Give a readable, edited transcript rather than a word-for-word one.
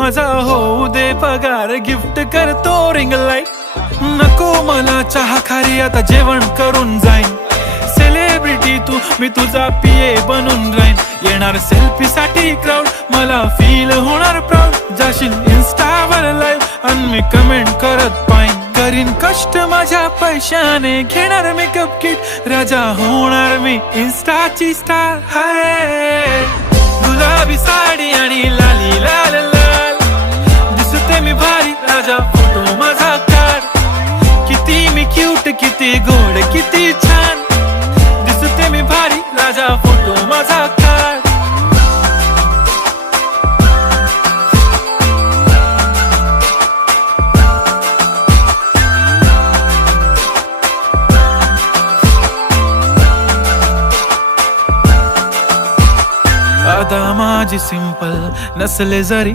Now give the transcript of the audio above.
माझा होऊ दे पगार, गिफ्ट करतो रिंग लाईट. नको मला चहा खारी, आता जेवण करून जाईन. सेलिब्रिटी तू, मी तुझा पिये बनून राहीन. येणार सेल्फी साठी क्राऊड, मला फील होणार प्राऊड. जाशील इन्स्टावर लाईव्ह आणि मी कमेंट करत पाईन. करीन कष्ट माझ्या पैशाने, घेणार मेकअप किट, राजा होणार मी इन्स्टाची स्टार. हाय गुलाबी साडी आणि लाली लाल लाल, दिसते मी भारी, राजा फोटो माझा काढ. किती मी क्यूट, किती गोड, किती छान, दिसते मी भारी, राजा फोटो माझा काढ. आता माझी सिंपल नसले जरी